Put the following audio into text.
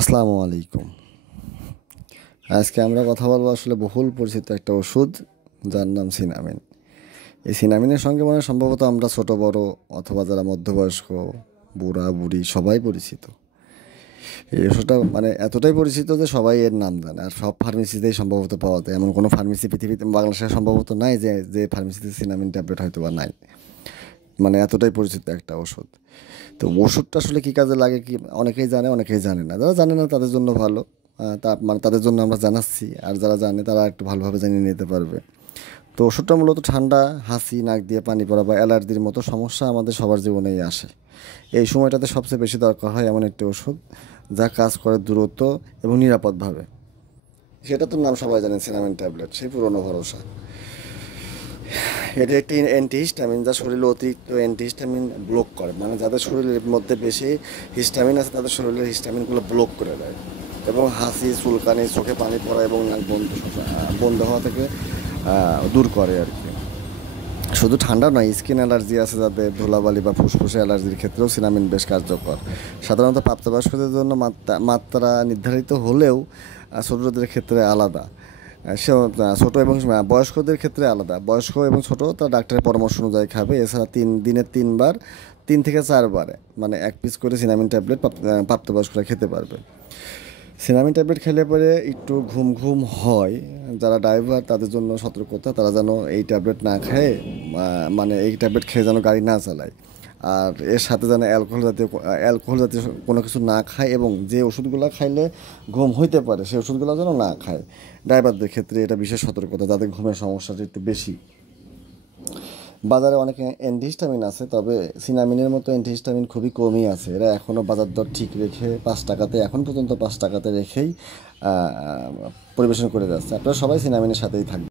আসসালামু আলাইকুম। আজকে আমরা কথা বলবো আসলে বহুল পরিচিত একটা ওষুধ, যার নাম সিনামিন। এই সিনামিনের সঙ্গে সম্ভবত আমরা ছোট বড় অথবা যারা মধ্যবয়স্ক, বুড়া বুড়ি সবাই পরিচিত। এই ওষুধটা এতটাই পরিচিত যে সবাই এর নাম জানে, আর সব ফার্মেসিতেই সম্ভবত পাওয়া যায়। এমন কোনো ফার্মেসি পৃথিবীতে বাংলাদেশে সম্ভবত নাই যে যে ফার্মেসিতে সিনামিন ট্যাবলেট হয়তো বা নাই। এতটাই পরিচিত একটা ওষুধ। তো ওষুধটা আসলে কী কাজে লাগে কি অনেকেই জানে, অনেকেই জানে না। যারা জানে না তাদের জন্য ভালো, তাদের জন্য আমরা জানাচ্ছি, আর যারা জানে তারা একটু ভালোভাবে জানিয়ে নিতে পারবে। তো ওষুধটা মূলত ঠান্ডা, হাঁচি, নাক দিয়ে পানি পড়া বা অ্যালার্জির মতো সমস্যা আমাদের সবার জীবনেই আসে। এই সময়টাতে সবচেয়ে বেশি দরকার হয় এমন একটি ওষুধ যা কাজ করে দ্রুত এবং নিরাপদভাবে। সেটা তো নাম সবাই জানেন, সিনামিন ট্যাবলেট, সেই পুরনো ভরসা। এটা একটি অ্যান্টিহিস্টামিন যা শরীরে অতিরিক্ত অ্যান্টিহিস্টামিন ব্লক করে, যাদের শরীরের মধ্যে বেশি হিস্টামিন আছে তাদের শরীরের হিস্টামিনগুলো ব্লক করে দেয়, এবং হাসি, চুলকানি, চোখে পানি পড়া এবং নাক বন্ধ হওয়া থেকে দূর করে আর কি। শুধু ঠান্ডা নয়, স্কিন অ্যালার্জি আছে যাদের, ধুলাবালি বা ফুসফুসে অ্যালার্জির ক্ষেত্রেও সিনামিন বেশ কার্যকর। সাধারণত প্রাপ্তবয়স্কদের জন্য মাত্রা নির্ধারিত হলেও ছোটদের ক্ষেত্রে আলাদা। সে ছোটো এবং বয়স্কদের ক্ষেত্রে আলাদা। বয়স্ক এবং ছোটো তারা ডাক্তারের পরামর্শ অনুযায়ী খাবে। এছাড়া দিনে 3 বার, 3 থেকে 4 বার এক পিস করে সিনামিন ট্যাবলেট প্রাপ্তবয়স্করা খেতে পারবে। সিনামিন ট্যাবলেট খেলে পরে একটু ঘুম ঘুম হয়, যারা ড্রাইভার তাদের জন্য সতর্কতা, তারা যেন এই ট্যাবলেট না খেয়ে এই ট্যাবলেট খেয়ে যেন গাড়ি না চালায়। আর এর সাথে যেন অ্যালকোহল জাতীয় কোনো কিছু না খায়, এবং যে ওষুধগুলো খাইলে ঘুম হইতে পারে সেই ওষুধগুলো যেন না খায়। ড্রাইভারদের ক্ষেত্রে এটা বিশেষ সতর্কতা, যাদের ঘুমের সমস্যাটা একটু বেশি। বাজারে অনেক অ্যান্টিহিস্টামিন আছে, তবে সিনামিনের মতো অ্যান্টিহিস্টামিন খুবই কমই আছে। এরা এখনও বাজার দর ঠিক রেখে 5 টাকাতে, এখন পর্যন্ত 5 টাকাতে রেখেই পরিবেশন করে যাচ্ছে। আপনারা সবাই সিনামিনের সাথেই থাকবেন।